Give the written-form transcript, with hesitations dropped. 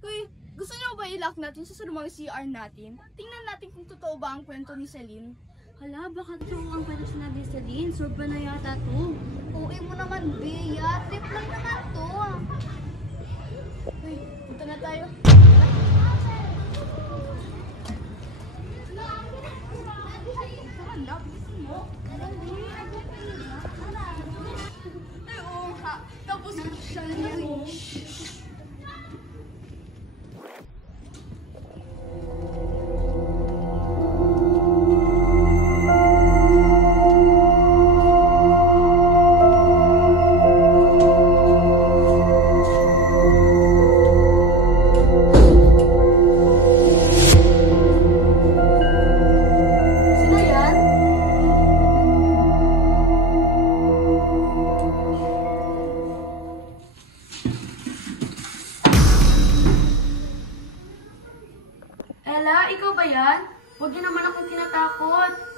Uy, gusto niyo ba i-lock natin sa surumang CR natin? Tingnan natin kung totoo ba ang kwento ni Celine. Hala, baka totoo ang kwento sinabi ni Celine. Sorba na yata to. Uwi mo naman, Bea. Trip lang naman to. Uy, punta na tayo. Ay, oo nga. Tapos siya na rin. Ella, ikaw ba yan? Huwag niyo naman akong tinatakot.